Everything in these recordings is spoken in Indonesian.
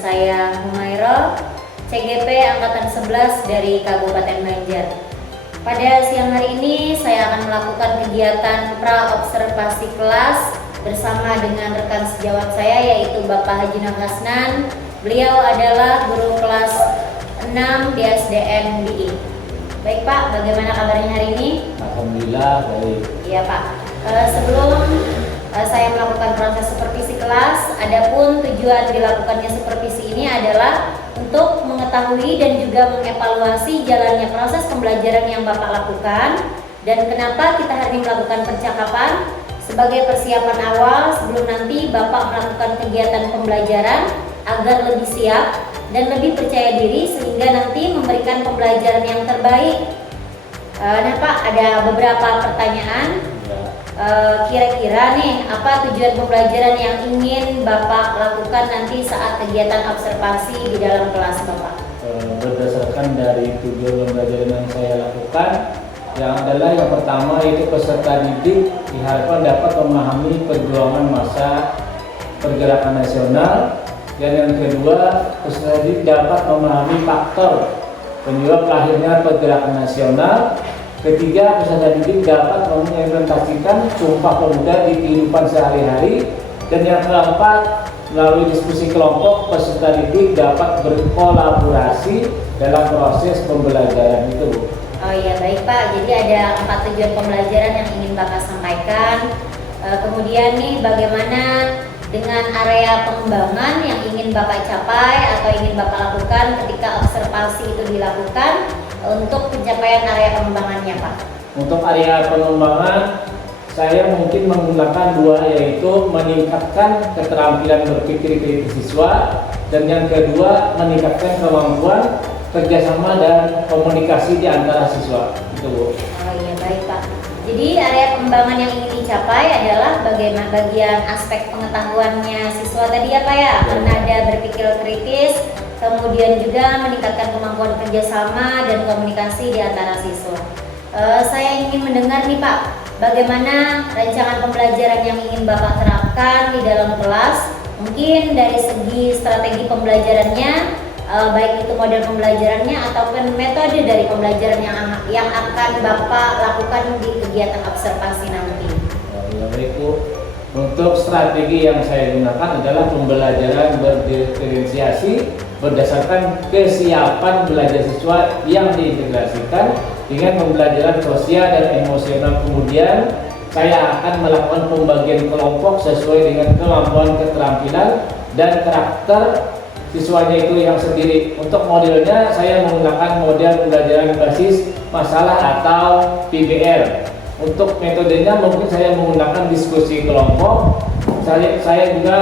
saya Humairah, CGP Angkatan 11 dari Kabupaten Banjar. Pada siang hari ini saya akan melakukan kegiatan pra-observasi kelas bersama dengan rekan sejawat saya yaitu Bapak Haji Hasnan. Beliau adalah guru kelas 6 di SDN BI. Baik Pak, bagaimana kabarnya hari ini? Alhamdulillah baik. Iya Pak. Sebelum saya melakukan proses supervisi kelas, adapun tujuan dilakukannya supervisi ini adalah untuk mengetahui dan juga mengevaluasi jalannya proses pembelajaran yang Bapak lakukan dan kenapa kita hari ini melakukan percakapan sebagai persiapan awal sebelum nanti Bapak melakukan kegiatan pembelajaran agar lebih siap dan lebih percaya diri sehingga nanti memberikan pembelajaran yang terbaik. Nah Pak, ada beberapa pertanyaan. Kira-kira nih apa tujuan pembelajaran yang ingin Bapak lakukan nanti saat kegiatan observasi di dalam kelas Bapak? Berdasarkan dari tujuan pembelajaran yang saya lakukan, yang adalah yang pertama itu peserta didik diharapkan dapat memahami perjuangan masa pergerakan nasional, dan yang kedua peserta didik dapat memahami faktor penyebab lahirnya pergerakan nasional. Ketiga, peserta didik dapat mengimplementasikan Sumpah Pemuda di kehidupan sehari-hari. Dan yang keempat, melalui diskusi kelompok, peserta didik dapat berkolaborasi dalam proses pembelajaran itu. Oh iya, baik Pak. Jadi ada 4 tujuan pembelajaran yang ingin Bapak sampaikan. Kemudian nih, bagaimana dengan area pengembangan yang ingin Bapak capai atau ingin Bapak lakukan ketika observasi itu dilakukan untuk pencapaian area pengembangannya Pak? Untuk area pengembangan, saya mungkin menggunakan 2, yaitu meningkatkan keterampilan berpikir kritis siswa, dan yang kedua meningkatkan kemampuan kerjasama dan komunikasi di antara siswa. Itu Bu. Oh iya, baik Pak. Jadi area pengembangan yang ingin dicapai adalah bagaimana bagian aspek pengetahuannya siswa tadi ya Pak ya, bernada berpikir kritis, kemudian juga meningkatkan kemampuan kerjasama dan komunikasi di antara siswa. Saya ingin mendengar nih Pak, bagaimana rancangan pembelajaran yang ingin Bapak terapkan di dalam kelas, mungkin dari segi strategi pembelajarannya, baik itu model pembelajarannya ataupun metode dari pembelajaran yang akan Bapak lakukan di kegiatan observasi nanti. Ya baik Bu. Untuk strategi yang saya gunakan adalah pembelajaran berdiferensiasi berdasarkan kesiapan belajar siswa yang diintegrasikan dengan pembelajaran sosial dan emosional. Kemudian saya akan melakukan pembagian kelompok sesuai dengan kemampuan, keterampilan, dan karakter siswanya itu yang sendiri. Untuk modelnya saya menggunakan model pembelajaran basis masalah atau PBL. Untuk metodenya mungkin saya menggunakan diskusi kelompok. Saya juga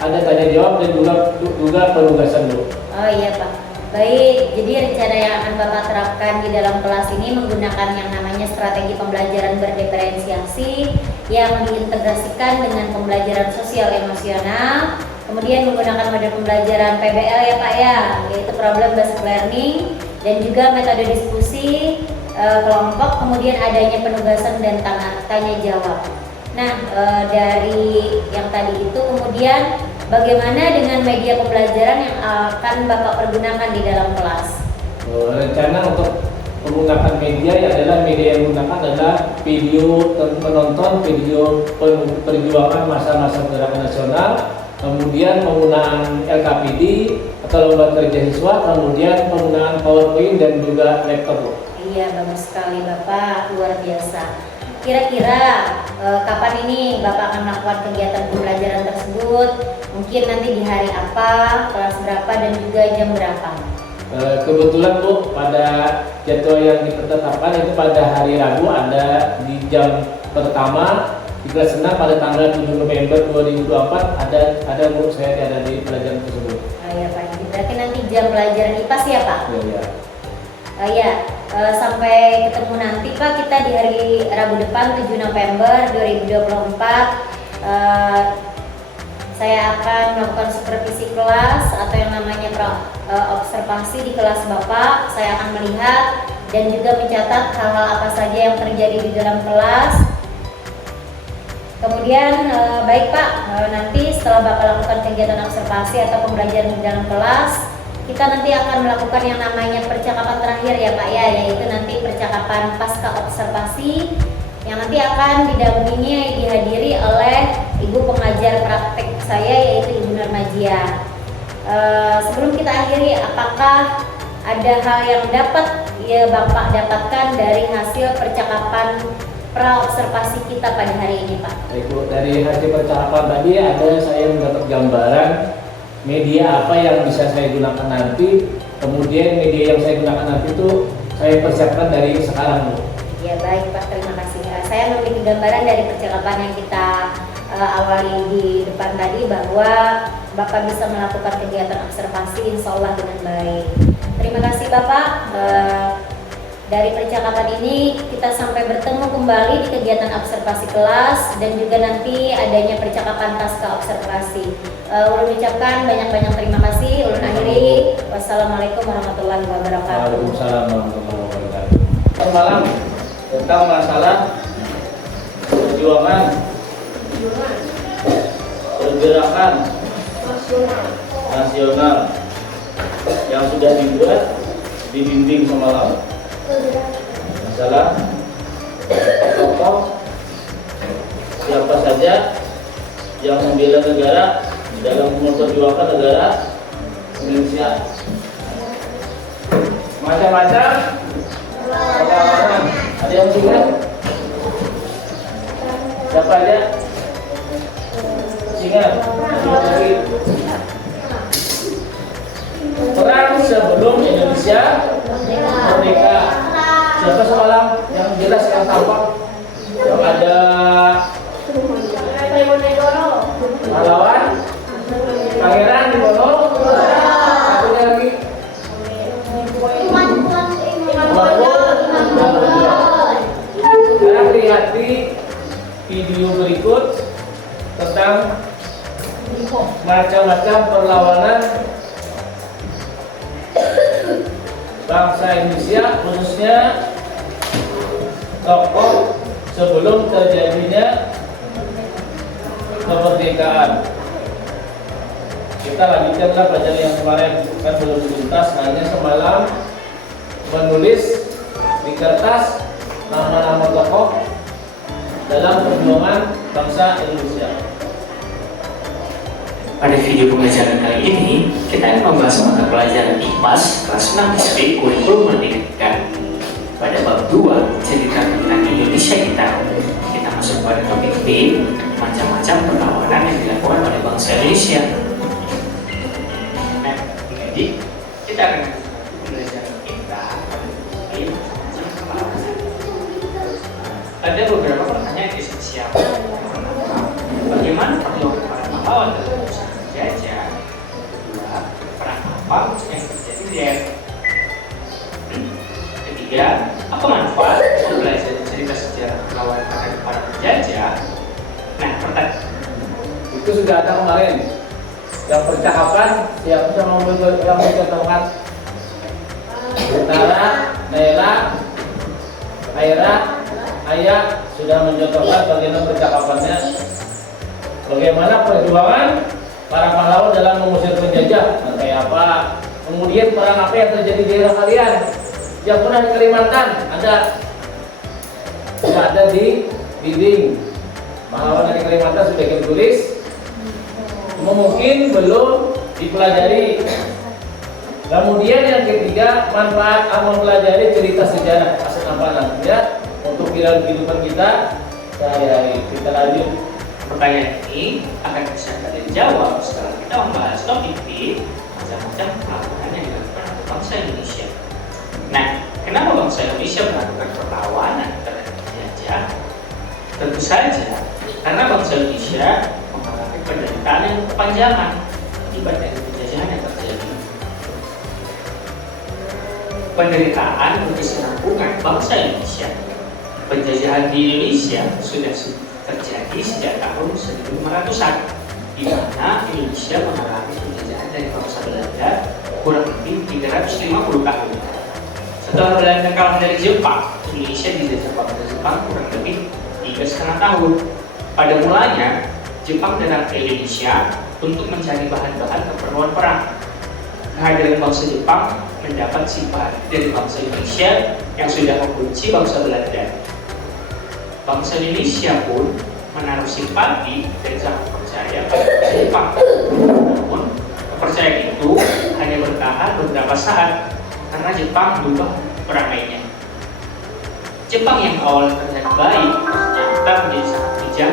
ada tanya jawab dan juga penugasan Bu. Oh iya Pak. Baik, jadi rencana yang akan Bapak terapkan di dalam kelas ini menggunakan yang namanya strategi pembelajaran berdiferensiasi yang diintegrasikan dengan pembelajaran sosial emosional. Kemudian menggunakan model pembelajaran PBL ya Pak ya, yaitu problem based learning, dan juga metode diskusi kelompok, kemudian adanya penugasan dan tanya jawab. Nah, dari yang tadi itu kemudian bagaimana dengan media pembelajaran yang akan Bapak pergunakan di dalam kelas? Rencana untuk menggunakan media adalah media yang digunakan adalah video, menonton video perjuangan masa-masa gerakan nasional, kemudian penggunaan LKPD atau lomba kerja siswa, kemudian penggunaan PowerPoint dan juga laptop. Iya, bagus sekali Bapak, luar biasa. Kira-kira kapan ini Bapak akan melakukan kegiatan pembelajaran tersebut? Mungkin nanti di hari apa, kelas berapa, dan juga jam berapa? Kebetulan Bu, pada jadwal yang ditetapkan itu pada hari Rabu ada di jam pertama di kelas 6 pada tanggal 7 November 2024 ada Bu, saya ada di pelajaran tersebut. Ya Pak, berarti nanti jam pelajaran IPAS ya Pak? Iya. Sampai ketemu nanti Pak, kita di hari Rabu depan 7 November 2024. Saya akan melakukan supervisi kelas atau yang namanya observasi di kelas Bapak. Saya akan melihat dan juga mencatat hal-hal apa saja yang terjadi di dalam kelas. Kemudian baik Pak, nanti setelah Bapak lakukan kegiatan observasi atau pembelajaran di dalam kelas, kita nanti akan melakukan yang namanya percakapan terakhir ya Pak ya, yaitu nanti percakapan pasca observasi yang nanti akan dihadiri oleh Ibu pengajar praktek saya yaitu Ibu Nurmajia. Sebelum kita akhiri, apakah ada hal yang dapat ya Bapak dapatkan dari hasil percakapan pra-observasi kita pada hari ini Pak? Baik, dari hasil percakapan tadi saya mendapat gambaran media apa yang bisa saya gunakan nanti, kemudian media yang saya gunakan nanti itu saya persiapkan dari sekarang Bu. Ya baik Pak, terima kasih. Saya memiliki gambaran dari percakapan yang kita awali di depan tadi bahwa Bapak bisa melakukan kegiatan observasi insya Allah dengan baik. Terima kasih Bapak. Dari percakapan ini kita sampai bertemu kembali di kegiatan observasi kelas dan juga nanti adanya percakapan pasca observasi. Ulun ucapkan banyak-banyak terima kasih. Ulun akhiri. Wassalamualaikum warahmatullahi wabarakatuh. Waalaikumsalam warahmatullahi wabarakatuh. Malam tentang masalah perjuangan pergerakan nasional yang sudah dibuat di dinding semalam. Masalah tokoh siapa saja yang membela negara dalam memperjuangkan negara Indonesia. Macam-macam perlawanan. Ada yang ingat? Siapa aja? Ingat? Perang sebelum Indonesia merdeka. Siapa semalam yang jelas yang tampak? Yang ada pahlawan, pangeran di Bono, satunya lagi sekarang lihat di video berikut tentang macam-macam perlawanan bangsa Indonesia, khususnya tokoh sebelum terjadinya kemerdekaan. Kita lanjutkanlah pelajaran yang kemarin kan belum tuntas, hanya semalam menulis di kertas nama-nama tokoh dalam perjuangan bangsa Indonesia. Pada video pembelajaran kali ini, kita akan membahas mata pelajaran IPAS kelas 6 SD kurikulum pendidikan. Pada bab 2, cerita tentang Indonesia kita masuk pada topik B, macam-macam perlawanan yang dilakukan oleh bangsa Indonesia. Nah, jadi kita akan pembelajaran kita B, macam-macam perlawanan. Ada beberapa pertanyaan esensial. Bagaimana perjuangan para pahlawan dalam usaha penjajah? Kedua, perang apa yang terjadi di daerah? Ketiga, apa manfaat belajar cerita sejarah perlawanan terhadap para penjajah? Nah, pertanyaan Itu sudah ada kemarin. Yang percakapan yang bisa mencontohkan Utara, Naila, Aira, Ayah sudah mencontohkan bagaimana percakapannya, bagaimana perjuangan para pahlawan dalam mengusir penjajah, kayak apa. Kemudian perang apa yang terjadi di daerah kalian? Yang pernah di Kalimantan sudah ada di dinding. Pahlawan dari Kalimantan sudah kita tulis, cuma mungkin belum dipelajari. Kemudian yang ketiga, manfaat mempelajari cerita sejarah asal apa ya untuk kehidupan kita sehari-hari. Kita lanjut. pertanyaan ini akan bisa kalian jawab setelah kita membahas topik B, macam-macam perlawanan yang dilakukan oleh bangsa Indonesia. Nah, kenapa bangsa Indonesia melakukan perlawanan terhadap penjajah? Tentu saja karena bangsa Indonesia mengalami penderitaan yang berkepanjangan akibat dari penjajahan yang terjadi. Penderitaan berkesinambungan bangsa Indonesia. Penjajahan di Indonesia sudah terjadi sejak tahun 1500-an, di mana Indonesia mengalami penjajahan dari bangsa Belanda kurang lebih 350 tahun. Setelah Belanda kalah dari Jepang, Indonesia dijajah bangsa Jepang kurang lebih 3,5 tahun. Pada mulanya, Jepang datang ke Indonesia untuk mencari bahan-bahan keperluan perang. Kehadiran bangsa Jepang mendapat simpati dari bangsa Indonesia yang sudah membenci bangsa Belanda. Bangsa Indonesia pun menaruh simpati dan sangat percaya pada bangsa Jepang. Namun, kepercayaan itu hanya bertahan beberapa saat karena Jepang berubah peranainya. Jepang yang awalnya terlihat baik ternyata menjadi sangat kejam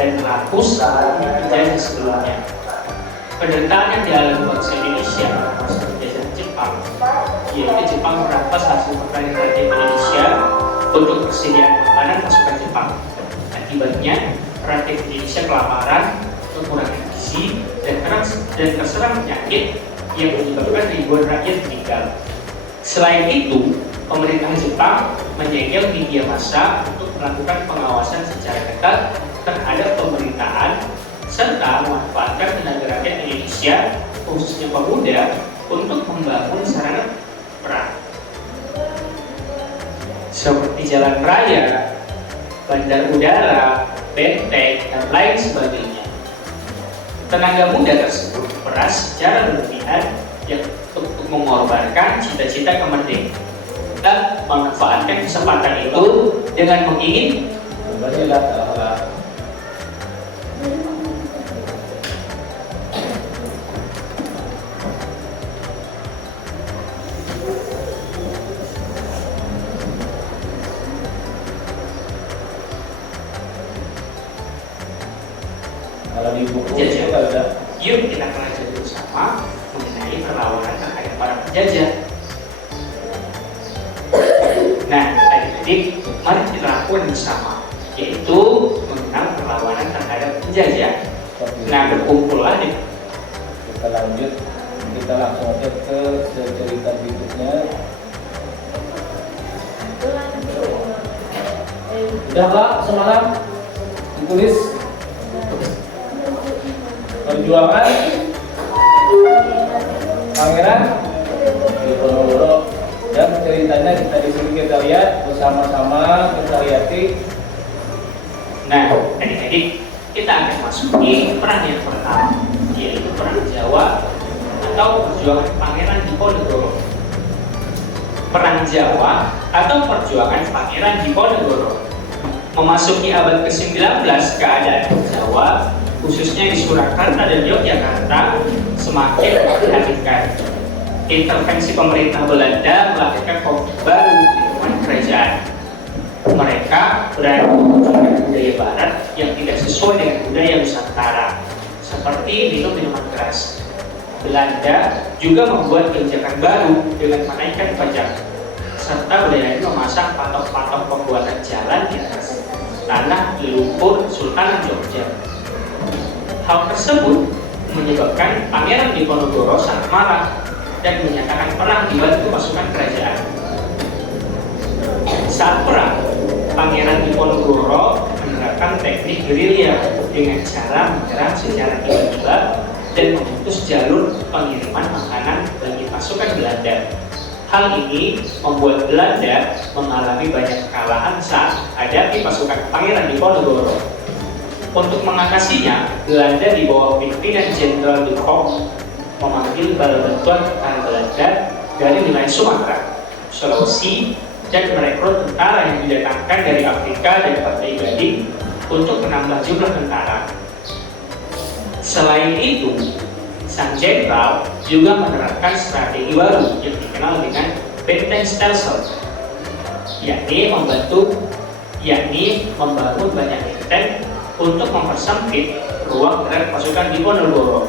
dan rakus penjajah sebelumnya. Penderitaan yang dialami bangsa Indonesia masa penjajahan Jepang, yaitu Jepang merampas hasil pertanian rakyat Indonesia untuk persediaan makanan pasukan Jepang. Akibatnya, rakyat Indonesia kelaparan, kekurangan gizi, dan terserang penyakit yang menyebabkan ribuan rakyat meninggal. Selain itu, pemerintah Jepang menyegel media massa untuk melakukan pengawasan secara ketat terhadap pemerintahan serta memanfaatkan tenaga rakyat Indonesia, khususnya pemuda, untuk membangun sarana perang seperti jalan raya, bandar udara, benteng, dan lain sebagainya. Tenaga muda tersebut berperas secara berlebihan yang untuk mengorbankan cita-cita kemerdekaan dan memanfaatkan kesempatan itu dengan mengingin kalau di buku itu ada. Yuk kita pelajari bersama mengenai perlawanan terhadap para penjajah. Nah, adik-adik, mari kita lakukan bersama, yaitu mengenal perlawanan terhadap penjajah. Nah, berkumpullah nih. Kita lanjut, kita langsung aja ke cerita berikutnya. Udah Pak, semalam ditulis perjuangan Pangeran Diponegoro, dan ceritanya kita di sini kita lihat bersama-sama, kita lihati. Nah, adik-adik, kita akan masuki perang yang pertama, yaitu perang Jawa atau perjuangan Pangeran Diponegoro. Perang Jawa atau perjuangan Pangeran Diponegoro memasuki abad ke-19, keadaan Jawa khususnya di Surakarta dan Yogyakarta semakin memprihatinkan. Intervensi pemerintah Belanda melahirkan konflik baru di lingkungan kerajaan. Mereka berani memunculkan budaya Barat yang tidak sesuai dengan budaya Nusantara, seperti minum minuman keras. Belanda juga membuat kebijakan baru dengan menaikkan pajak, serta Belanda memasang patok-patok pembuatan jalan di atas tanah leluhur Sultan Jogja. Hal tersebut menyebabkan Pangeran Diponegoro sangat marah dan menyatakan perang dibantu pasukan kerajaan. Saat perang, Pangeran Diponegoro menerapkan teknik gerilya dengan cara menyerang secara tiba-tiba dan memutus jalur pengiriman makanan bagi pasukan Belanda. Hal ini membuat Belanda mengalami banyak kekalahan saat hadapi pasukan Pangeran Diponegoro. Untuk mengatasinya, Belanda di bawah pimpinan Jenderal de Kock memanggil bala bantuan tentara Belanda dari wilayah Sumatera, Sulawesi, dan merekrut tentara yang didatangkan dari Afrika dan Pantai Gading untuk menambah jumlah tentara. Selain itu, sang jenderal juga menerapkan strategi baru yang dikenal dengan benteng stelsel, yakni membangun banyak benteng untuk mempersempit ruang gerak pasukan Diponegoro.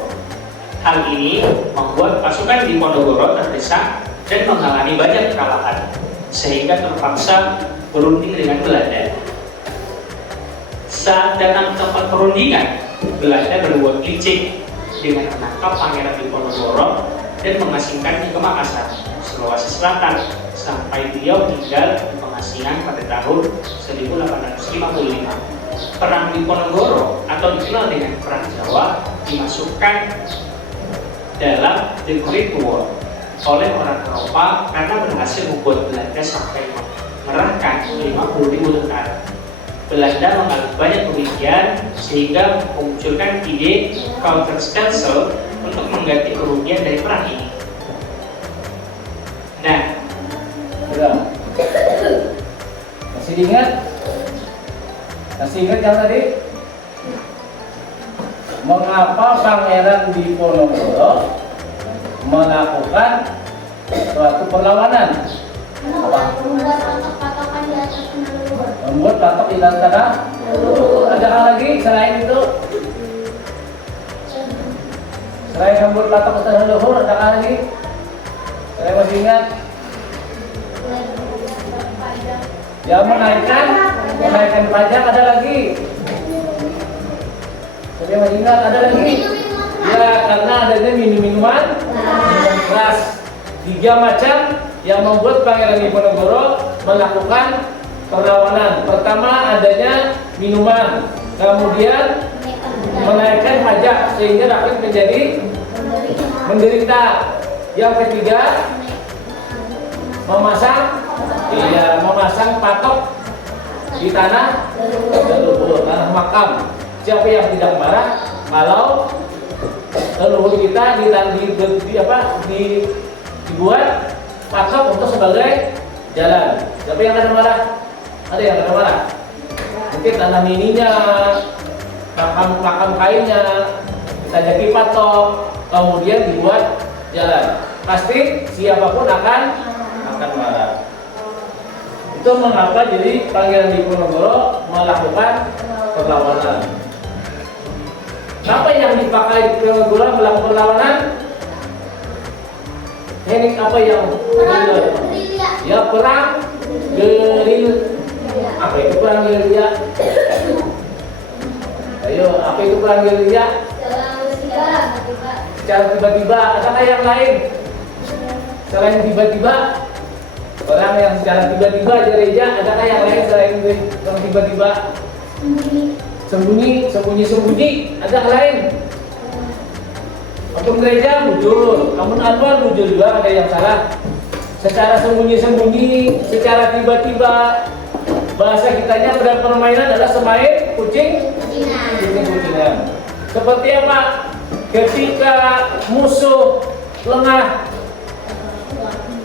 Hal ini membuat pasukan Diponegoro terdesak dan mengalami banyak kekalahan, sehingga terpaksa berunding dengan Belanda. Saat datang ke tempat perundingan, Belanda berbuat licik dengan menangkap Pangeran Diponegoro dan mengasingkannya ke Makassar, Sulawesi Selatan, sampai beliau meninggal di pengasingan pada tahun 1855. Perang Diponegoro atau dikenal dengan Perang Jawa dimasukkan dalam The Great War oleh orang Eropa karena berhasil membuat Belanda sampai mengerahkan 50.000 tentara. Belanda mengalami banyak kerugian sehingga memunculkan ide counterstelsel untuk mengganti kerugian dari perang ini. Nah, Sudah. Masih ingat? Masih ingat yang tadi? Mengapa Pangeran Diponegoro melakukan suatu perlawanan? Apa? Membuat patok di tanah. Ada hal lagi selain itu? Selain membuat patok di tanah luhur, ada hal lagi? Saya masih ingat. Ya, menaikkan pajak, ada lagi. Saya masih ingat, ada lagi. Ya, karena adanya minuman keras. 3 macam yang membuat Pangeran Diponegoro melakukan perlawanan. Pertama, adanya minuman, kemudian menaikkan pajak sehingga rakyat menjadi menderita. Yang ketiga, memasang patok di tanah leluhur, tanah makam. Siapa yang tidak marah kalau leluhur kita dibuat patok untuk sebagai jalan? Siapa yang akan marah? Ada yang akan marah? Mungkin tanah mininya, makam kainnya kita jadi patok, kemudian dibuat jalan. Pasti siapapun akan marah. Itu mengapa jadi Pangeran Diponegoro melakukan perlawanan. Apa yang dipakai Diponegoro melakukan perlawanan? Teknik apa yang ya, perang gerilya. Apa itu perang gerilya? Ayo, apa itu perang gerilya? Secara tiba-tiba. Adakah yang lain selain tiba-tiba? Perang yang secara tiba-tiba gereja, adakah yang lain selain yang tiba-tiba? Sembunyi, ada yang lain? Untuk gereja muncul, namun Anwar muncul juga, ada yang salah. Secara sembunyi, secara tiba-tiba. Bahasa kitanya pada permainan adalah semain kucing-kucingan. Seperti apa? Ketika musuh lengah,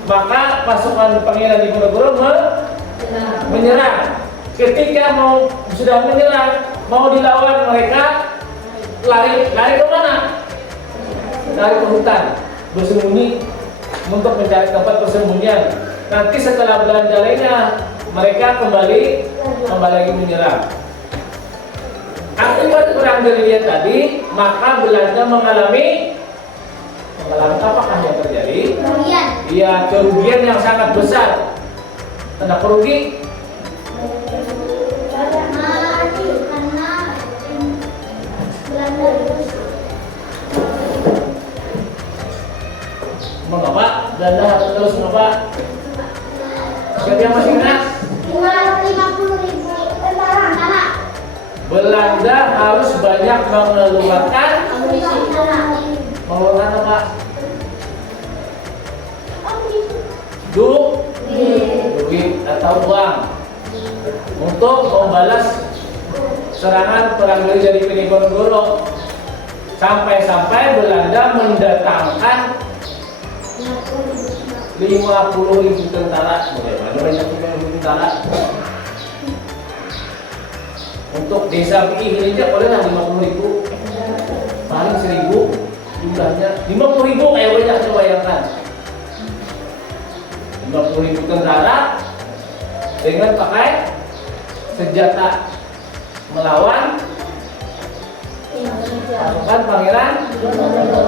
maka pasukan Pangeran Diponegoro menyerang. Ketika sudah menyerang, mau dilawan, mereka lari ke mana? Lari ke hutan, bersembunyi untuk mencari tempat persembunyian. Nanti setelah Belanda lainnya, mereka kembali lagi menyerang. Akibat perang gerilya tadi, maka Belanda mengalami apakah yang terjadi? Kerugian. Iya, kerugian yang sangat besar. Kenapa rugi? Mengapa Belanda harus terus mengapa? Siapa yang masih ingat? 50.000 tentara. Belanda harus banyak mengeluarkan apa? Duit atau uang untuk membalas serangan perang gerilya di Diponegoro. Sampai-sampai Belanda mendatangkan 50.000 tentara. Bagaimana banyak 50.000 tentara? Untuk desa PI gereja bolehlah 50.000, paling 1.000 jumlahnya. 50.000 kayak banyak, coba bayangkan. 50.000 tentara dengan pakai senjata melawan pasukan Pangeran,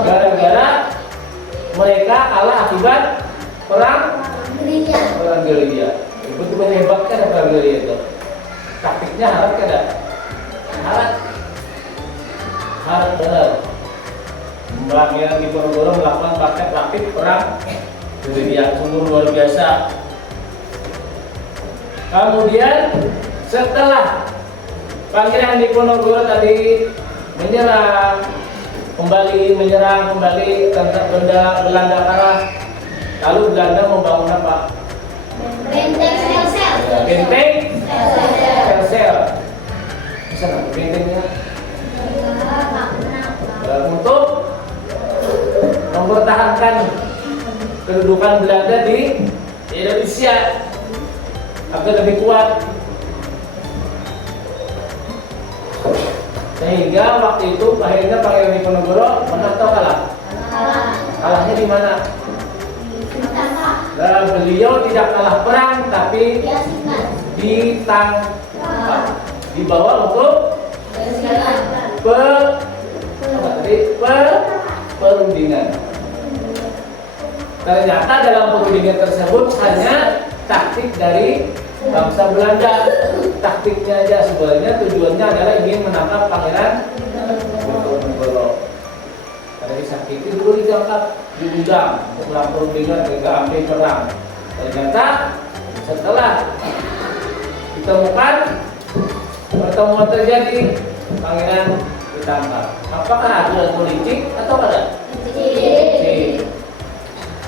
gara-gara mereka kalah akibat perang gerilya. Betul-betul hebat kan perang gerilya itu. Taktiknya harap kada? Harap benar. Pangeran Diponegoro melakukan praktik perang gerilya sungguh luar biasa. Kemudian setelah Pangeran Diponegoro tadi menyerang kembali tentang Belanda kalah. Lalu Belanda membangun apa? Benteng sel-sel. Benteng sel-sel. Bisa nggak bentengnya? Untuk mempertahankan kedudukan Belanda di Indonesia agar lebih kuat. Sehingga waktu itu akhirnya Pangeran Diponegoro menang atau kalah? Kalahnya di mana? Nah, beliau tidak kalah perang tapi ditangkap, dibawa untuk perundingan. Ternyata dalam perundingan tersebut hanya taktik dari bangsa Belanda. Taktiknya aja sebenarnya tujuannya adalah ingin menangkap Pangeran Diponegoro. Karena disakiti dulu ditangkap, diundang untuk melakukan perundingan mereka ambil perang. Ternyata setelah ditemukan pertemuan terjadi, Pangeran ditangkap. Apakah aturan politik atau ada?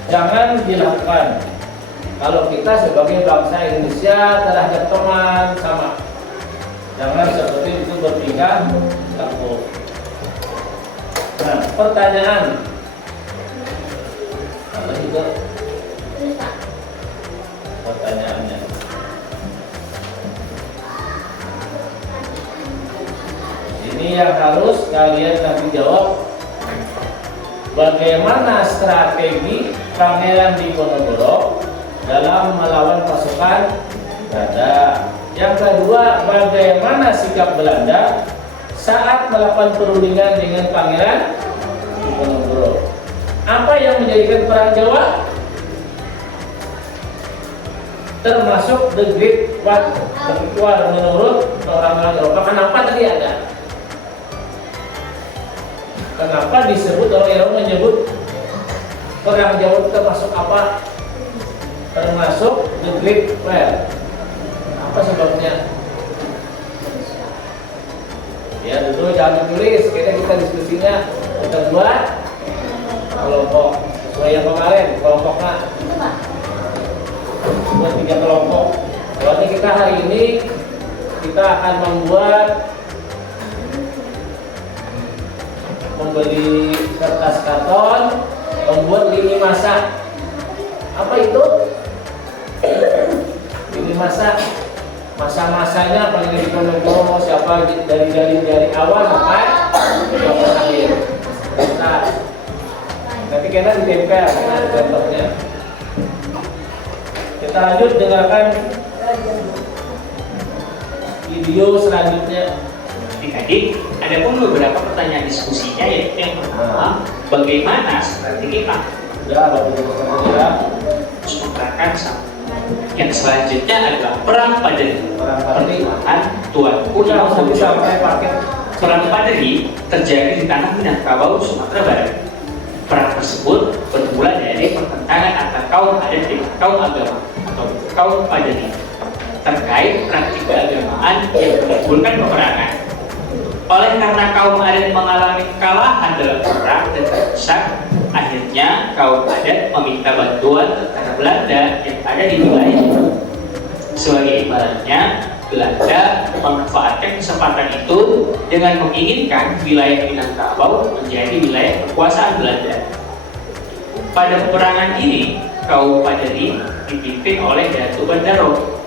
Jangan dilakukan. Kalau kita sebagai bangsa Indonesia terhadap teman sama, jangan seperti itu bertingkah laku. Nah, pertanyaan apa juga? Pertanyaannya. Ini yang harus kalian nanti jawab. Bagaimana strategi Pangeran Diponegoro dalam melawan pasukan Belanda? Yang kedua, bagaimana sikap Belanda saat melakukan perundingan dengan Pangeran Diponegoro? Apa yang menjadikan perang Jawa termasuk the Great War menurut orang-orang Eropa? Kenapa tadi ada? Kenapa disebut orang Eropa menyebut perang Jawa termasuk apa? Termasuk the Great War. Apa sebabnya? Ya dulu jangan ditulis, kita diskusinya kita buat kelompok sesuai yang kemarin kelompoknya buat 3 kelompok. Soalnya kita hari ini kita akan membeli kertas karton, membuat lini masa. Apa itu? Lini masa. Masa-masanya Pangeran Diponegoro siapa dari awal sampai akhir. Nah, nanti kita ditempel, kita ada contohnya. Kita lanjut dengarkan video selanjutnya. Adik-adik, ada pun beberapa pertanyaan diskusinya, yaitu yang pertama, bagaimana strategi Pak menggunakan sama. Yang selanjutnya adalah perang Paderi. Perjuangan Tuanku yang Perang Paderi terjadi di tanah Minangkabau, Sumatera Barat. Perang tersebut bermula dari pertentangan antara kaum adat dengan kaum agama atau kaum Paderi terkait praktik keagamaan yang menimbulkan peperangan. Oleh karena kaum adat mengalami kekalahan dalam perang dan terdesak, akhirnya kaum adat meminta bantuan tentara Belanda yang ada di wilayah itu. Sebagai imbalannya, Belanda memanfaatkan kesempatan itu dengan menginginkan wilayah Minangkabau menjadi wilayah kekuasaan Belanda. Pada peperangan ini, kaum Paderi dipimpin oleh Datu Bandaro.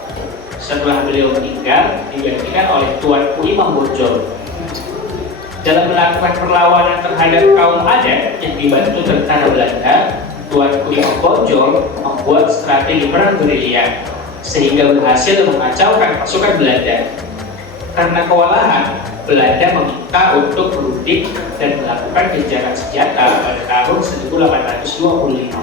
Setelah beliau meninggal, digantikan oleh Tuanku Imam Bonjol. Dalam melakukan perlawanan terhadap kaum adat yang dibantu tentara Belanda, Tuanku Imam Bonjol membuat strategi perang gerilya sehingga berhasil mengacaukan pasukan Belanda. Karena kewalahan, Belanda meminta untuk berunding dan melakukan gencatan senjata pada tahun 1825.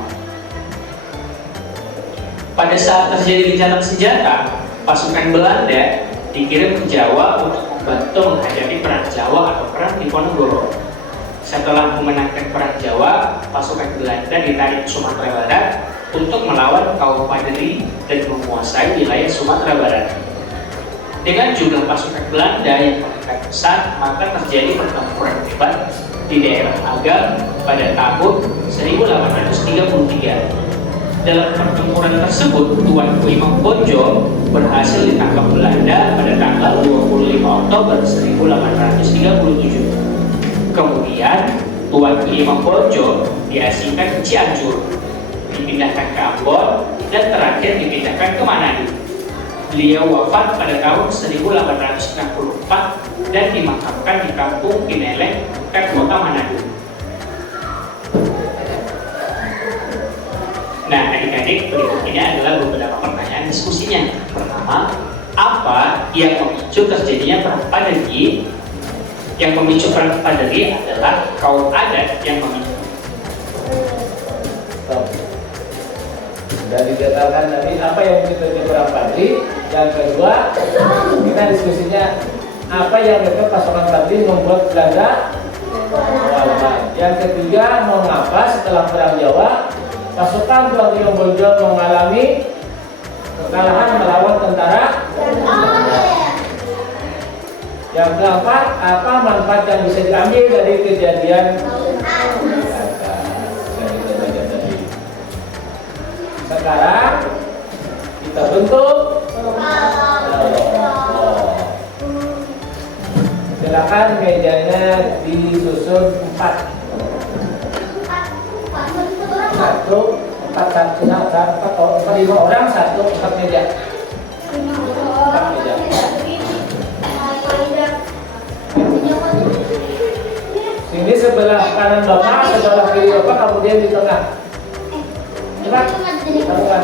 Pada saat terjadi gencatan senjata, pasukan Belanda dikirim ke Jawa untuk membantu menghadapi perang Jawa atau perang Diponegoro. Setelah memenangkan perang Jawa, pasukan Belanda ditarik ke Sumatera Barat untuk melawan kaum Paderi dan menguasai wilayah Sumatera Barat. Dengan jumlah pasukan Belanda yang meningkat besar, maka terjadi pertempuran hebat di daerah Agam pada tahun 1833. Dalam pertempuran tersebut, Tuanku Imam Bonjol berhasil ditangkap Belanda pada tanggal 25 Oktober 1837. Kemudian, Tuanku Imam Bonjol diasingkan ke Cianjur, dipindahkan ke Ambon, dan terakhir dipindahkan ke Manado. Beliau wafat pada tahun 1864 dan dimakamkan di Kampung Pineleng, dekat kota Manado. Nah, adik-adik, berikut ini adalah beberapa pertanyaan diskusinya. Pertama, apa yang memicu terjadinya perang Paderi? Yang memicu perang Paderi adalah kaum adat yang memicu. Sudah dikatakan tadi apa yang terjadi perang Padri. Yang kedua, kita diskusinya apa yang menyebabkan pasukan Padri membuat Belanda melawan. Yang ketiga, mengapa setelah perang Jawa pasukan Tuan Imam Bonjol mengalami kekalahan melawan tentara. Yang keempat, apa manfaat yang bisa diambil dari kejadian sekarang kita bentuk silakan mejanya disusun 4 5 orang 4 meja. Sini sebelah kanan Bapak, sebelah kiri Bapak, kemudian di tengah. Coba, lakukan.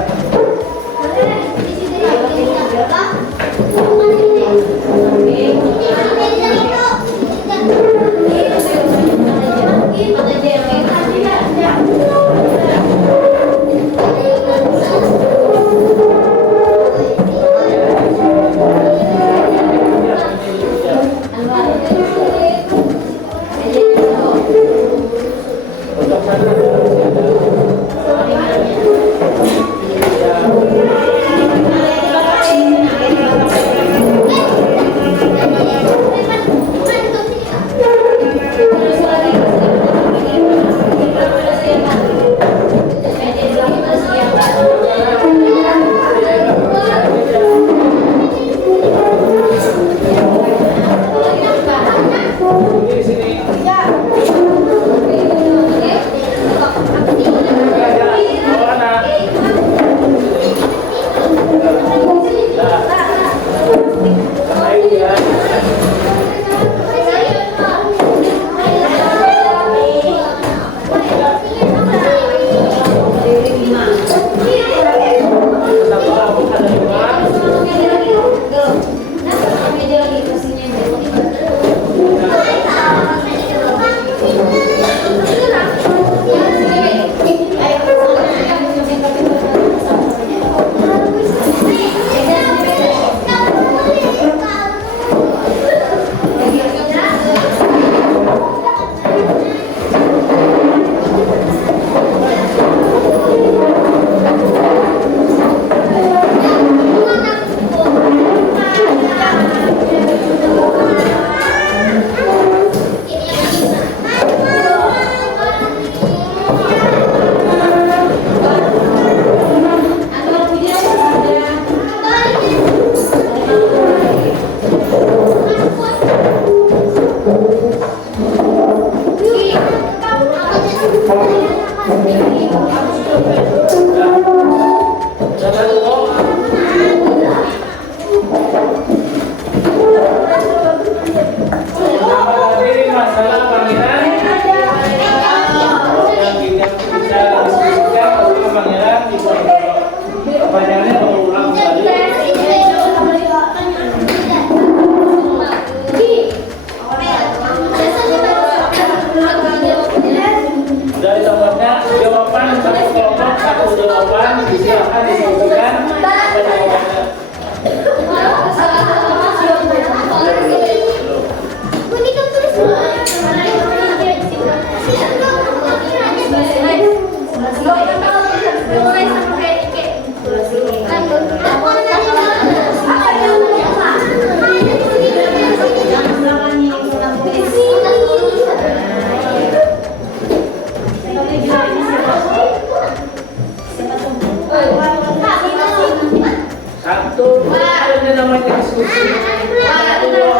ada namanya diskusi.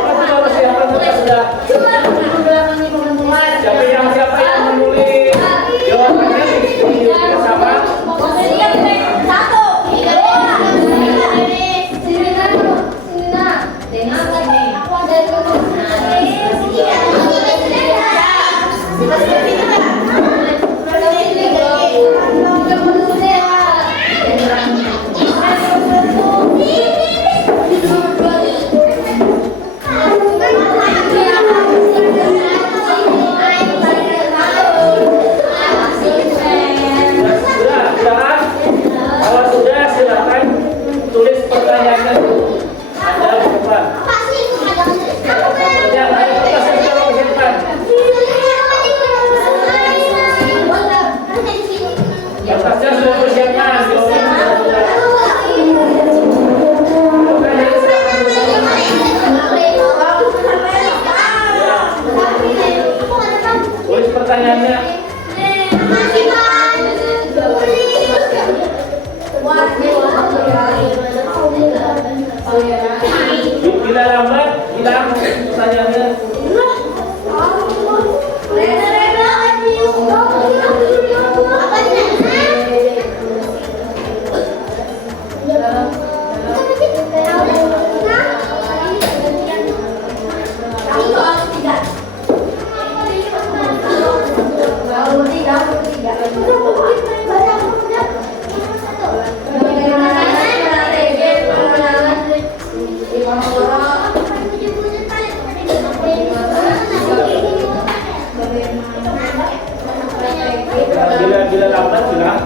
Kalau siapa sudah siapa yang menulis jawabannya sama. Kalau sudah silakan tulis pertanyaannya dulu. Ada di depan. Kertasnya sudah persiapkan. Tulis pertanyaannya. Bila lambat, hilang pertanyaannya. Bila lambat, hilang.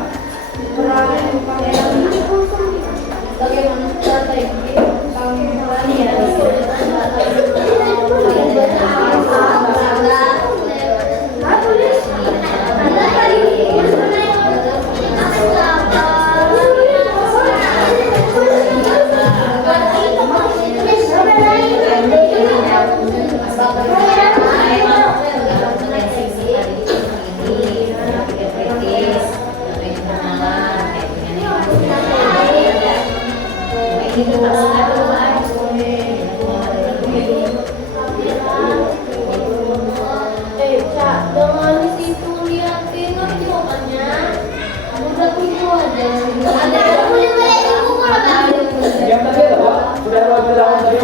Yang tadi ada Pak, sudah wajib lawan tadi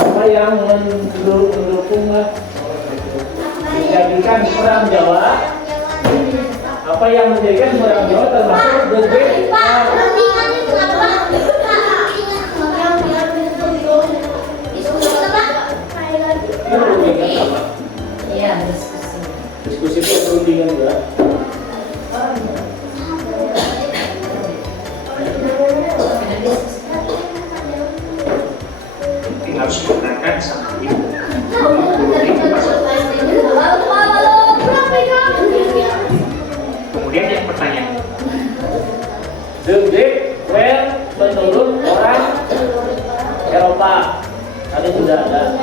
apa yang mendukung menjadikan perang Jawa, apa yang menjadikan perang Jawa termasuk The Iya, diskusi perundingan juga. Harus digunakan sama ibu. Kemudian yang pertanyaan, The Great Whale menurut orang Eropa. Tadi sudah ada.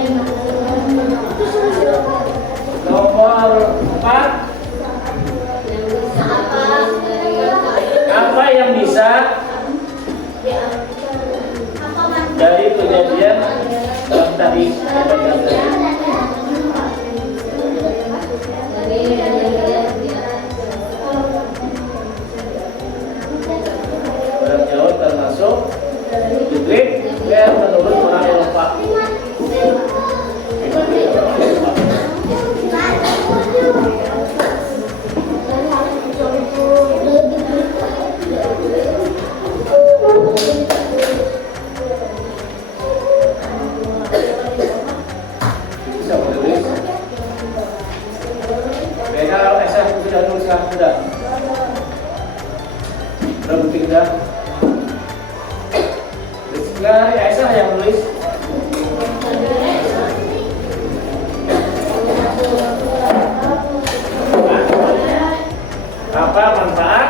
Nomor 4. Apa yang bisa dari kejadian tadi? kah? Udah. Udah bukti udah. Rizka, Aisyah yang nulis. Apa manfaat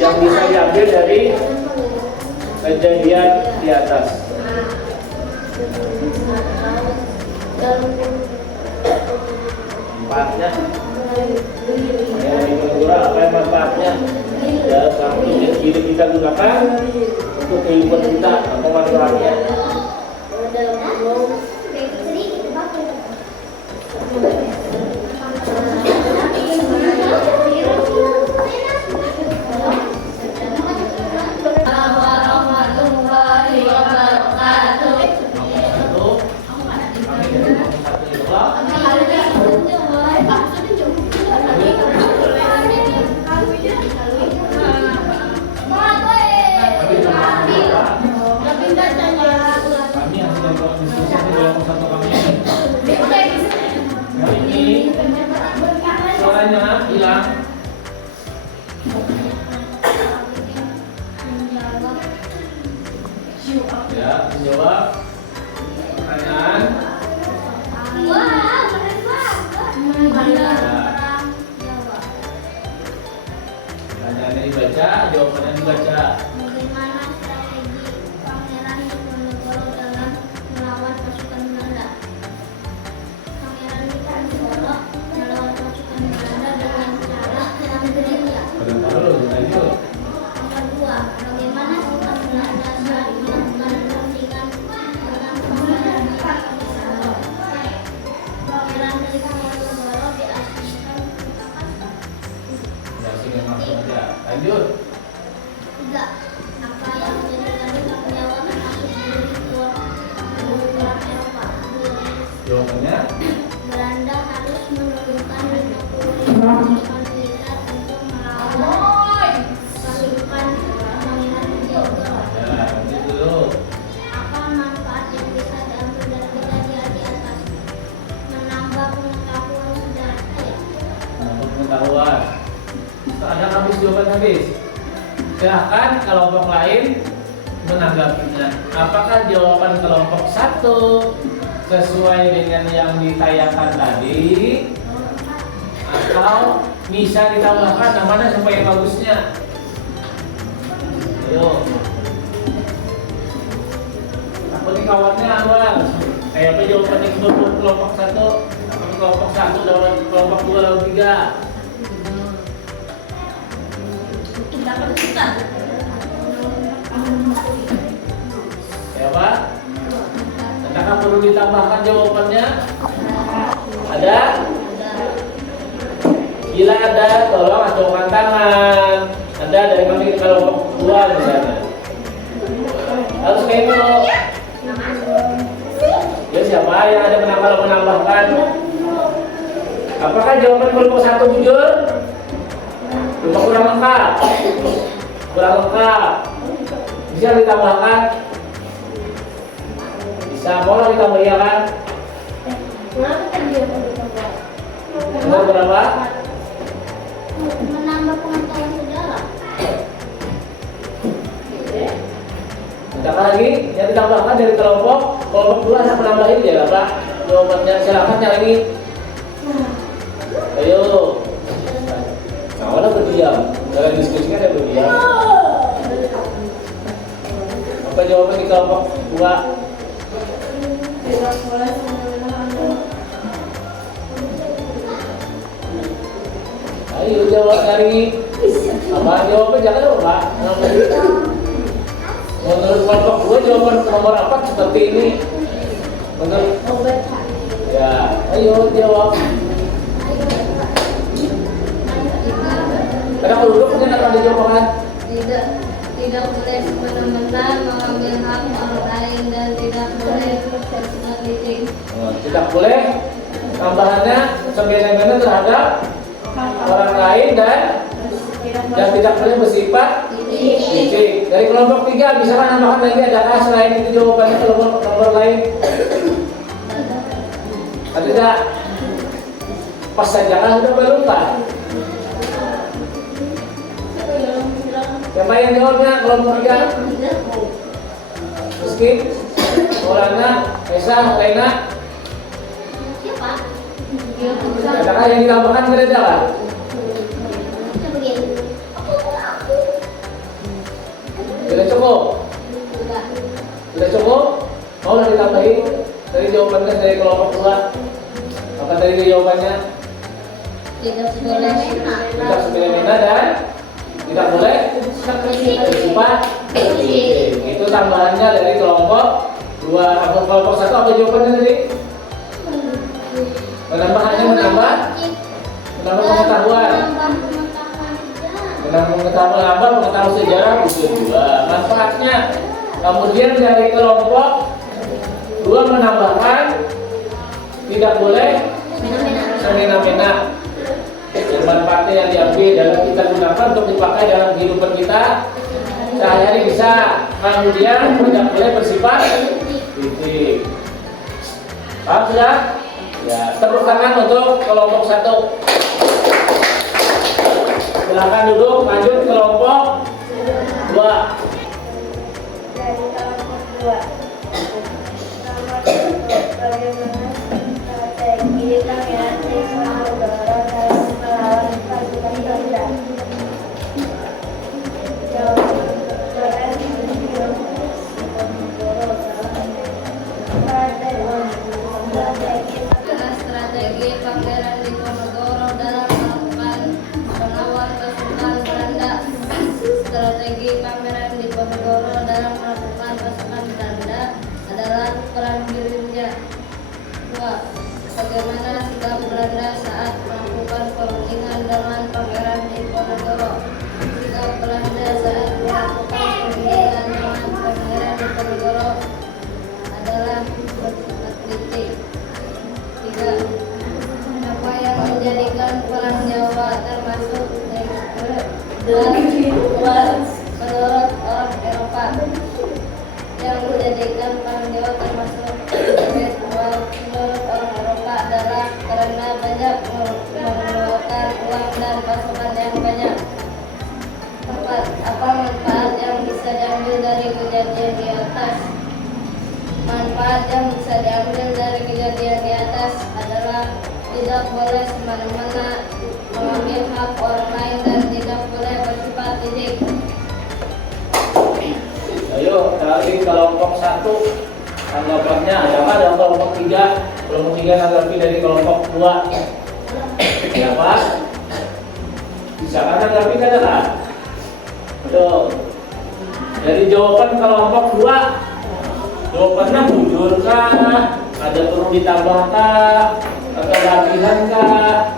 yang bisa diambil dari kejadian di atas? Manfaatnya ya, apa yang manfaatnya ya, sampai hidup kita gunakan untuk kehidupan kita, apa manfaatnya? Kami yang sedang berdiskusi dalam satu kami ini suaranya hilang. Ya, menjawab pertanyaan. Pertanyaannya dibaca, jawabannya dibaca. Bagaimana strategi Pangeran Diponegoro dalam melawan pasukan Belanda? Pangeran Diponegoro melawan pasukan Belanda dengan cara yang gerilya. Lalu lanjut. Yang kedua, bagaimana sikap Belanda saat melakukan perundingan dengan Pangeran Diponegoro? Pangeran Diponegoro diasingkan. Ya, sini langsung aja. Lanjut. Tiga, apa yang menjadikan nyawa masuk di luar Eropa? Jawabannya Belanda harus menurunkan 50.000 pasukan militer untuk melawan pasukan Pangeran Diponegoro. ya, lanjut dulu. Apa manfaat yang bisa diambil dari kejadian di atas? Menambah pengetahuan sejarah. Untuk pengetahuan. Ada habis jawaban habis. Silahkan kelompok lain menanggapinya. Apakah jawaban kelompok 1 sesuai dengan yang ditayangkan tadi, atau bisa ditambahkan yang mana supaya bagusnya? Ayo. Aku nih kawannya awal. Kayak apa jawabannya kelompok 1? Kelompok 1 dalam kelompok 2 lalu 3. Ya Pak? Apakah perlu ditambahkan jawabannya? Ada? Bila ada, tolong acungkan tangan. Ada dari kami kelompok 2 misalnya. Harus kayak gitu. Ya siapa yang ada menambahkan? Apakah jawaban kelompok 1 jujur? Kurang lengkap. Kurang lengkap. Bisa ditambahkan? Bisa, mau ditambah ya kan? Nomor berapa? Menambah pengetahuan sejarah. Ditambah lagi, yang ditambahkan dari kelompok 2 saya menambahin ya Pak. Jawabannya silakan yang ini. Ayo. Nah, orang berdiam. Dalam diskusi kan ada berdiam. Apa jawaban di kelompok 2? Ayo jawab dari apa jawaban jangan lupa Pak. Menurut kelompok 2 jawaban nomor apa seperti ini? Menurut ya, ayo jawab. Kenapa duduknya akan dijawabkan? Tidak boleh semena-mena mengambil hak orang lain dan tidak boleh bersifat licik. Tidak boleh tambahannya semena-mena terhadap orang lain dan tidak boleh bersifat licik. Dari kelompok 3 bisa kan tambahkan lagi adakah selain itu jawabannya kelompok nomor lain? Ada tidak? Pas saja udah belum Pak? Siapa yang jawabnya? Kelompok 3. Rizky, Maulana, Esa, Lena. Siapa? Adakah yang ditambahkan berbeda Pak? Tidak cukup? Tidak cukup? Mau ditambahin dari jawabannya dari kelompok 2? Apa dari jawabannya? Tidak boleh. Tidak semena-mena dan tidak boleh bersifat penting. Itu tambahannya dari kelompok 2 atau kelompok 1. Apa jawabannya tadi? Menambah hanya menambah pengetahuan. Menambah pengetahuan sejarah unsur 2. Manfaatnya kemudian dari kelompok 2 menambahkan tidak boleh semena-mena. Yang manfaatnya yang diambil dalam kita gunakan untuk dipakai dalam kehidupan kita sehari-hari bisa. Kemudian tidak boleh bersifat titik. Paham sudah? Ya, tepuk tangan untuk kelompok 1. Silakan duduk, lanjut kelompok 2. Dari kelompok 2. Bagaimana strategi Pangeran Diponegoro dalam melawan pasukan Belanda? Jawaban Diponegoro Strategi Pangeran Diponegoro dalam melakukan melawan pasukan Belanda. Strategi Pangeran Diponegoro dalam melakukan pasukan Belanda adalah perang gerilya. 2. Bagaimana sikap Belanda saat melakukan perundingan dengan Pangeran Diponegoro? Sikap Belanda saat melakukan perundingan dengan Pangeran Diponegoro adalah bersifat kritik. 3. Apa yang menjadikan perang Jawa termasuk menurut orang Eropa? Yang menjadikan perang Jawa termasuk menurut orang Eropa adalah karena banyak mengeluarkan uang dan pasukan yang banyak. 4. Apa manfaat yang bisa diambil dari kejadian di atas? Manfaat yang bisa diambil dari kejadian di atas adalah tidak boleh semena-mena mengambil hak orang lain dan tidak boleh bersifat titik. Ayo dari kelompok 1 tanggapannya adakah ada kelompok 3? Kelompok 3 tanggapi dari kelompok 2. Siapa? Bisa kan tanggapi kan ada? Betul. Dari jawaban kelompok 2, jawabannya bujur kah? Ada perlu ditambahkah? Atau latihan kah?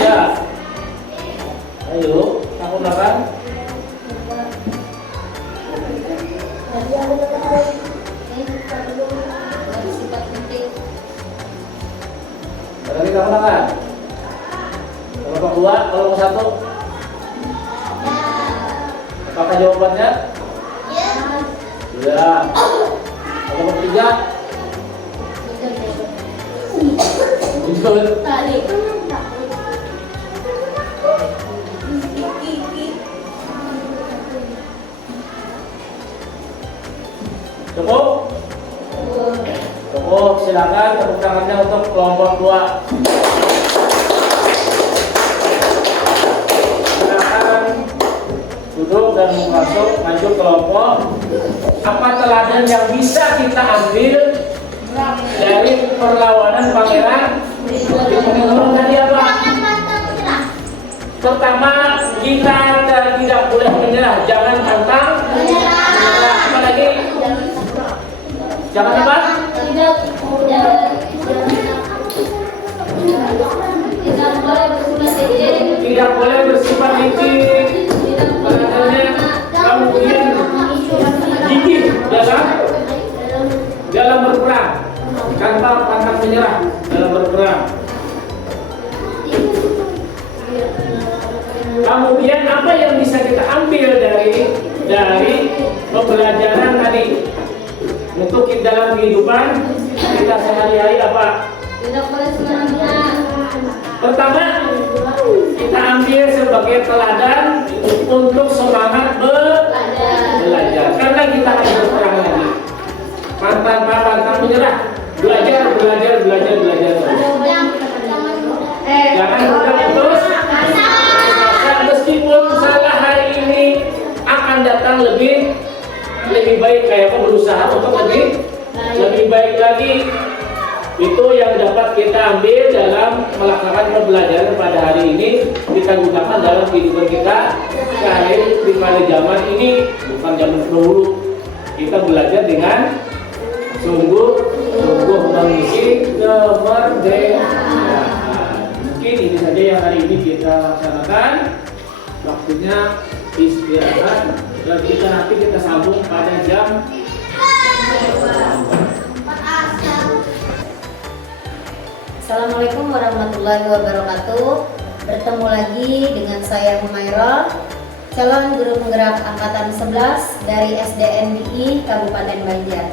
Ya. Ayo, aku makan. Bersifat titik. Berarti kamu makan. Kelompok 2, kelompok 1. Apakah jawabannya? Sudah. Kelompok 3. Betul. Tadi Cukup? Cukup, silakan tepuk tangannya untuk kelompok 2. Silakan duduk dan masuk kelompok. Apa teladan yang bisa kita ambil dari perlawanan Pangeran Diponegoro tadi apa? Pertama, kita tidak boleh menyerah, jangan pantang menyerah. Apa lagi? Jangan apa? Tidak boleh bersifat titik. Tidak boleh bersifat licik. Kemudian gigih dalam berperang, tanpa pantang menyerah dalam berperang. Kemudian Kemudian apa yang bisa kita ambil dari pembelajaran tadi untuk kita dalam kehidupan kita sehari-hari apa? Tidak boleh sembarangan. Pertama, kita ambil sebagai teladan untuk semangat belajar. Karena kita harus berperang lagi. Pantang menyerah. Belajar. Jangan mudah putus. Meskipun salah hari ini akan datang lebih baik, kayak berusaha untuk lebih baik lagi. Itu yang dapat kita ambil dalam melaksanakan pembelajaran pada hari ini, kita gunakan dalam kehidupan kita sehari di pada zaman ini, bukan zaman dahulu. Kita belajar dengan sungguh mengisi kemerdekaan. Mungkin ini saja yang hari ini kita laksanakan. Waktunya istirahat dan nanti kita sambung pada jam. Assalamualaikum warahmatullahi wabarakatuh. Bertemu lagi dengan saya Humairah, calon guru penggerak angkatan 11 dari SDNBI Kabupaten Banjar.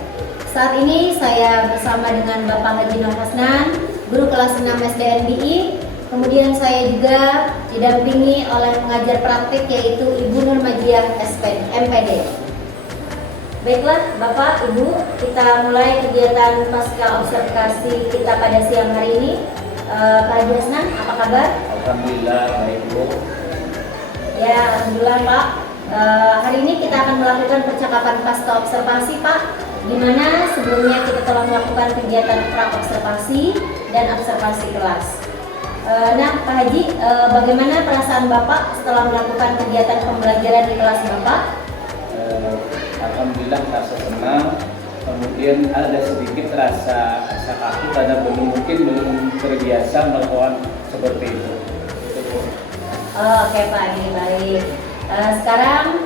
Saat ini saya bersama dengan Bapak Haji Nur Hasnan, guru kelas 6 SDNBI. Kemudian saya juga didampingi oleh pengajar praktik yaitu Ibu Nur Majiah MPD. Baiklah Bapak, Ibu, kita mulai kegiatan pasca observasi kita pada siang hari ini. Pak Haji Hasnan, apa kabar? Alhamdulillah baik Bu. Ya, alhamdulillah Pak. Hari ini kita akan melakukan percakapan pasca observasi Pak, di mana sebelumnya kita telah melakukan kegiatan pra observasi dan observasi kelas. Nah Pak Haji, bagaimana perasaan Bapak setelah melakukan kegiatan pembelajaran di kelas Bapak? Alhamdulillah rasa senang, kemudian ada sedikit rasa kaku karena belum terbiasa melakukan seperti itu. Oke Pak, ini baik. Sekarang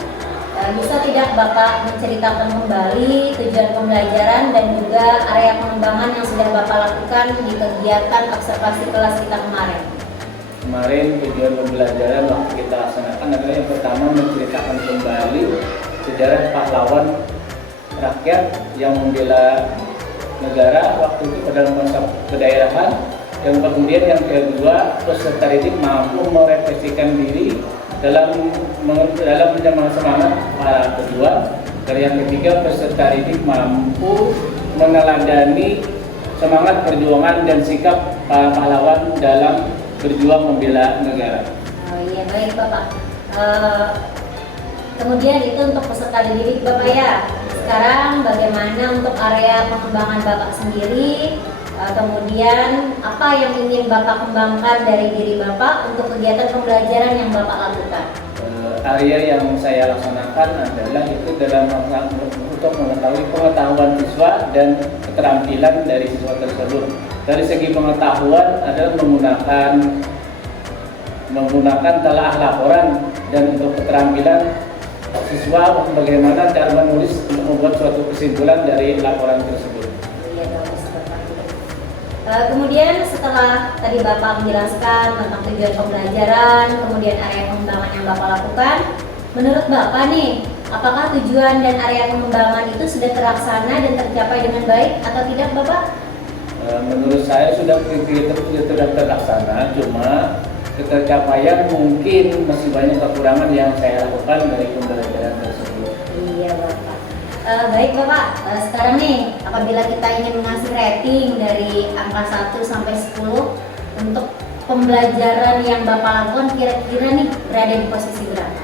bisa tidak Bapak menceritakan kembali tujuan pembelajaran dan juga area pengembangan yang sudah Bapak lakukan di kegiatan observasi kelas kita kemarin? Kemarin tujuan pembelajaran waktu kita laksanakan adalah yang pertama menceritakan kembali sejarah pahlawan rakyat yang membela negara waktu itu pada masa kedaerahan. Yang kemudian yang kedua, peserta didik mampu merefleksikan diri dalam menjaga semangat para kedua. Dan yang ketiga, peserta didik mampu meneladani semangat perjuangan dan sikap para pahlawan dalam berjuang membela negara. Oh iya, baik Bapak. Kemudian itu untuk peserta didik Bapak ya. Sekarang bagaimana untuk area pengembangan Bapak sendiri? Kemudian apa yang ingin Bapak kembangkan dari diri Bapak untuk kegiatan pembelajaran yang Bapak lakukan? Area yang saya laksanakan adalah itu dalam untuk mengetahui pengetahuan siswa dan keterampilan dari siswa tersebut. Dari segi pengetahuan adalah menggunakan telah laporan, dan untuk keterampilan siswa bagaimana cara menulis untuk membuat suatu kesimpulan dari laporan tersebut. Iya, bagus Bapak. Kemudian setelah tadi Bapak menjelaskan tentang tujuan pembelajaran, kemudian area pengembangan yang Bapak lakukan, menurut Bapak nih, apakah tujuan dan area pengembangan itu sudah terlaksana dan tercapai dengan baik atau tidak Bapak? Menurut saya sudah terlaksana, cuma ketercapaian mungkin masih banyak kekurangan yang saya lakukan dari pembelajaran tersebut. Iya Bapak. Baik Bapak, sekarang nih apabila kita ingin mengasih rating dari angka 1 sampai 10 untuk pembelajaran yang Bapak lakukan, kira-kira nih berada di posisi berapa?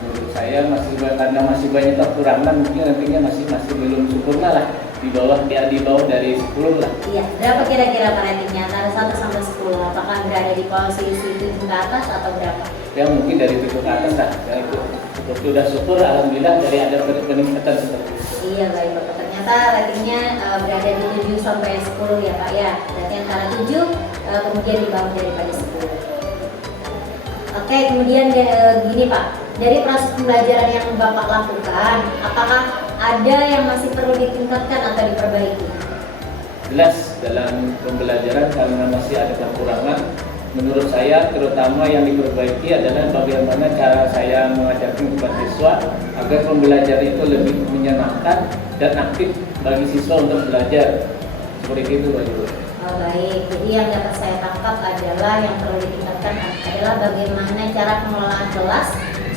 Menurut saya karena masih banyak kekurangan, mungkin nantinya masih belum sempurna lah, di bawah dari 10 lah. Iya, berapa kira-kira Pak ratingnya antara 1 sampai 10? Apakah berada di posisi 7 ke atas atau berapa? Ya mungkin dari 7 ke atas lah. Ya, itu sudah syukur alhamdulillah dari ada peningkatan seperti itu. Iya baik Bapak, ternyata ratingnya berada di 7 sampai 10 ya Pak ya. Berarti antara 7 kemudian di bawah daripada 10. Oke, kemudian gini Pak, dari proses pembelajaran yang Bapak lakukan, apakah ada yang masih perlu ditingkatkan atau diperbaiki? Jelas dalam pembelajaran karena masih ada kekurangan, menurut saya terutama yang diperbaiki adalah bagaimana cara saya mengajarkan kepada siswa agar pembelajaran itu lebih menyenangkan dan aktif bagi siswa untuk belajar. Seperti itu, Pak Ibu. Oh, baik, jadi yang dapat saya tangkap adalah yang perlu ditingkatkan adalah bagaimana cara pengelolaan kelas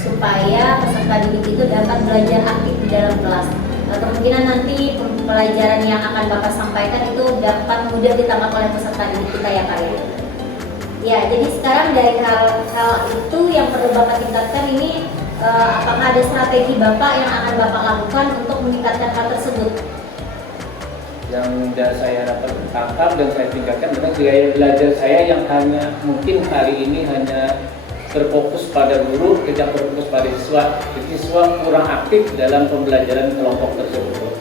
supaya peserta didik itu dapat belajar aktif di dalam kelas. Kemungkinan nanti pelajaran yang akan Bapak sampaikan itu dapat mudah ditangkap oleh peserta didik kita ya Pak ya. Ya, jadi sekarang dari hal itu yang perlu Bapak tingkatkan ini, apakah ada strategi Bapak yang akan Bapak lakukan untuk meningkatkan hal tersebut? Yang saya dapat tangkap dan saya tingkatkan adalah gaya belajar saya yang hanya mungkin hari ini hanya terfokus pada guru, tidak terfokus pada siswa. Jadi siswa kurang aktif dalam pembelajaran kelompok tersebut.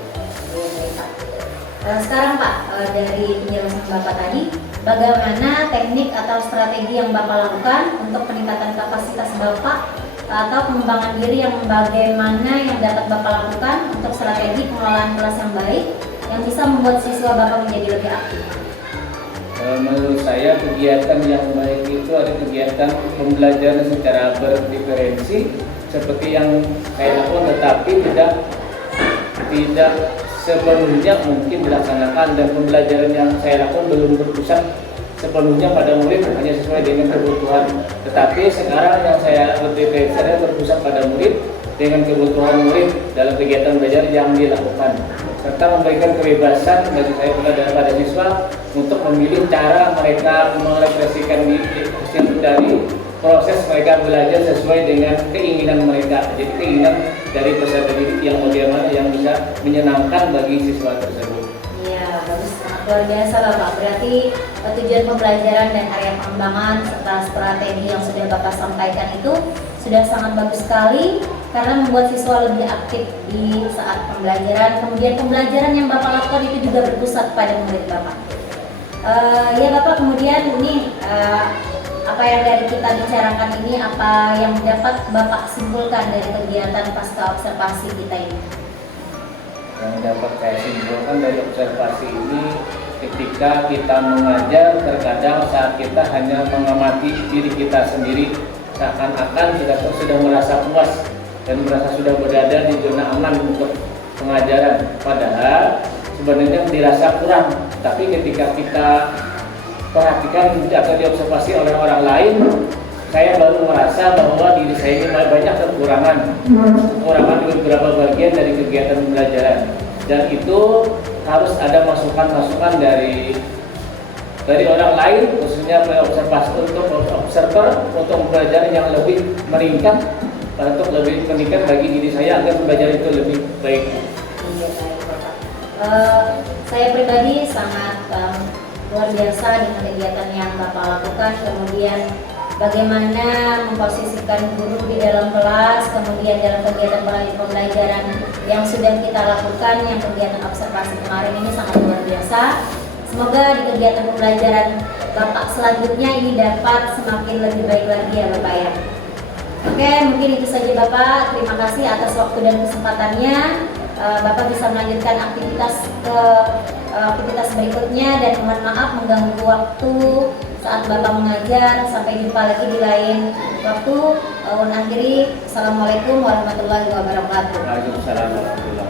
Sekarang Pak, dari penjelasan Bapak tadi, bagaimana teknik atau strategi yang Bapak lakukan untuk peningkatan kapasitas Bapak atau pengembangan diri yang bagaimana yang dapat Bapak lakukan untuk strategi pengelolaan kelas yang baik yang bisa membuat siswa Bapak menjadi lebih aktif? Menurut saya kegiatan yang baik itu ada kegiatan pembelajaran secara berdiferensi seperti yang saya lakukan, tetapi tidak sepenuhnya mungkin dilaksanakan, dan pembelajaran yang saya lakukan belum berpusat sepenuhnya pada murid hanya sesuai dengan kebutuhan. Tetapi sekarang yang saya berdiferensi adalah berpusat pada murid dengan kebutuhan murid dalam kegiatan belajar yang dilakukan, serta memberikan kebebasan bagi saya pada siswa untuk memilih cara mereka merefleksikan hasil dari proses mereka belajar sesuai dengan keinginan mereka. Jadi keinginan dari peserta didik yang bagaimana yang bisa menyenangkan bagi siswa tersebut. Iya, bagus, sangat luar biasa Bapak. Berarti tujuan pembelajaran dan area pengembangan serta strategi yang sudah Bapak sampaikan itu sudah sangat bagus sekali karena membuat siswa lebih aktif di saat pembelajaran. Kemudian pembelajaran yang Bapak lakukan itu juga berpusat pada murid Bapak. Ya Bapak, kemudian ini apa yang dari kita bicarakan ini, apa yang dapat Bapak simpulkan dari kegiatan pasca observasi kita ini? Yang dapat saya simpulkan dari observasi ini, ketika kita mengajar, terkadang saat kita hanya mengamati diri kita sendiri, seakan-akan kita sudah merasa puas dan merasa sudah berada di zona aman untuk pengajaran. Padahal sebenarnya dirasa kurang, tapi ketika kita perhatikan atau diobservasi oleh orang lain, saya baru merasa bahwa diri saya ini banyak kekurangan di beberapa bagian dari kegiatan pembelajaran, dan itu harus ada masukan-masukan dari orang lain, khususnya observasi untuk observer, untuk pembelajaran yang lebih meningkat, untuk lebih meningkat bagi diri saya agar pembelajaran itu lebih baik. Iya, baik Bapak. Saya pribadi sangat luar biasa dengan kegiatan yang Bapak lakukan, kemudian bagaimana memposisikan guru di dalam kelas, kemudian dalam kegiatan pembelajaran yang sudah kita lakukan, yang kegiatan observasi kemarin ini sangat luar biasa. Semoga di kegiatan pembelajaran Bapak selanjutnya ini dapat semakin lebih baik lagi ya Bapak ya. Oke, mungkin itu saja Bapak. Terima kasih atas waktu dan kesempatannya. Bapak bisa melanjutkan aktivitas berikutnya, dan mohon maaf mengganggu waktu saat Bapak mengajar. Sampai jumpa lagi di lain waktu. Akhiri, Assalamualaikum warahmatullahi wabarakatuh. Waalaikumsalam warahmatullahi wabarakatuh.